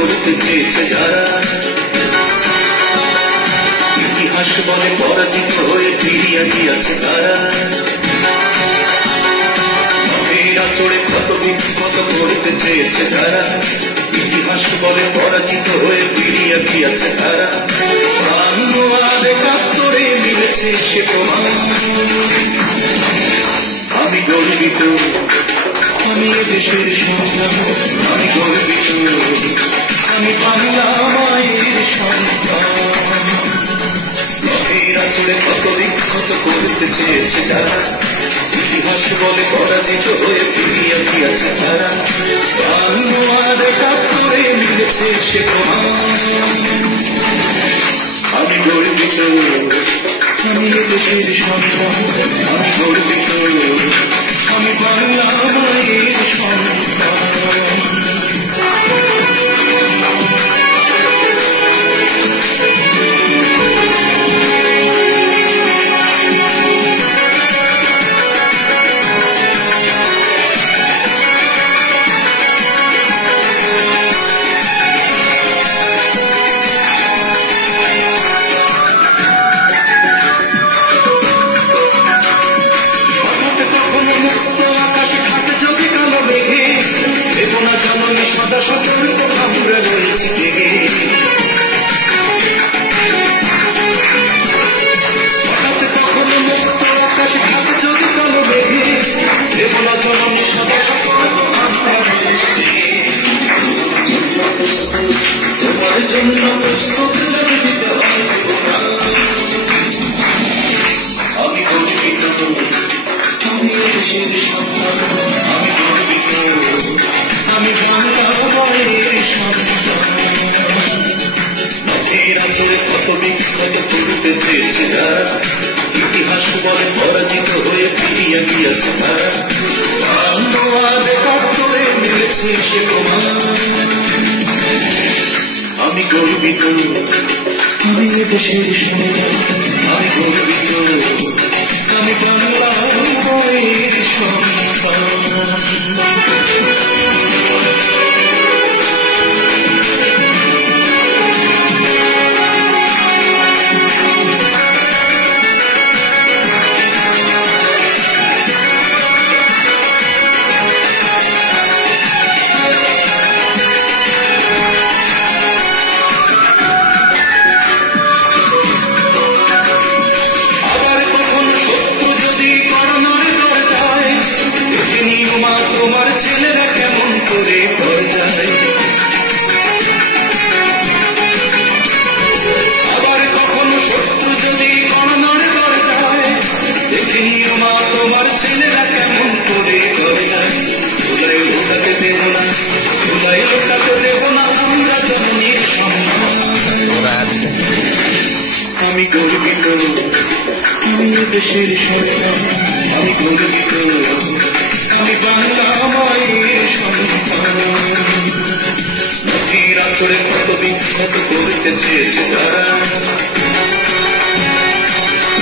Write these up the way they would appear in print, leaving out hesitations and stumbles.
করতে চেয়েছে যারা, ইতিহাস বলে পরাজিত হয়ে ফিরিয়া গিয়াছে তারা। মাটির আঁচড়ে ক্ষত বিক্ষত করতে চেয়েছে যারা, ইতিহাস বলে পরাজিত হয়ে ফিরিয়া গিয়াছে তারা। আর একাত্তরে মিলেছে সে প্রমাণ। আমি গর্বিত, আমি দেশের সন্তান, আমি গর্বিত, আমি বাংলা মায়ের সন্তান। মাটির আঁচড়ে ক্ষত বিক্ষত করতে চেয়েছে যারা, ইতিহাস বলে পরাজিত হয়ে ফিরিয়া গিয়াছে তারা। আর একাত্তরে মিলেছে সে প্রমাণ। আমি গর্বিত, আমি দেশের সন্তান, আমি গর্বিত, আমি বাংলা মায়ের সন্তান। সদা সতর্ক আমরা রয়েছি জেগে, হঠাৎ কখনো মুক্ত আকাশে থাকে যদি কালো মেঘে, দেবনা জননী সদা সতর্ক আমরা রয়েছি জেগে। তোমার জন্য প্রস্তুত যাবে দিতে হয় জীবন। আমি গর্বিত, আমি দেশের সন্তান, আমি গর্বিত, আমি বাংলা মায়ের সন্তান। মাটির আঁচড়ে ক্ষত বিক্ষত করতে চেয়েছে যারা, ইতিহাস বলে পরাজিত হয়ে ফিরিয়া গিয়াছে তারা। আর একাত্তরে মিলেছে সে প্রমাণ। আমি গর্বিত, আমি দেশের সন্তান, আমি গর্বিত, আমি বাংলা মায়ের সন্তান। তোমার ছেলেরা কেমন করে যায়, আবার কখনো শত্রু যদি গণনার করে যায়, দেখে নিও মা তোমার ছেলেরা কেমন করে যায়। ধুলাই লোটাতে দেব না, ধুলাই লোটাতে দেব না আমরা জননীর সম্মান। আমি গর্বিত, আমি দেশের সন্তান, আমি গর্বিত, আমি বাংলা মায়ের সন্তান। মাটির আঁচড়ে ক্ষত বিক্ষত করতে চেয়েছে তারা,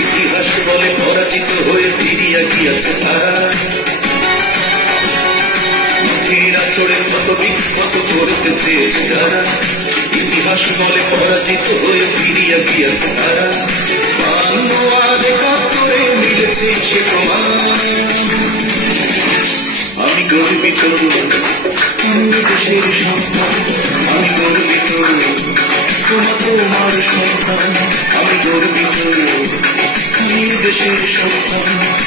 ইতিহাস বলে পরাজিত হয়ে ফিরিয়া গিয়াছে তারা। মাটির আঁচড়ে ক্ষত বিক্ষত করতে চেয়েছে তারা, ইতিহাস বলে পরাজিত হয়ে ফিরিয়া গিয়াছে তারা। আর একাত্তরে মিলেছে সে প্রমাণ। আমি গর্বিত, আমি দেশের সন্তান, আমি গর্বিত, তোমার সন্তান, আমি গর্বিত, আমি দেশের সন্তান।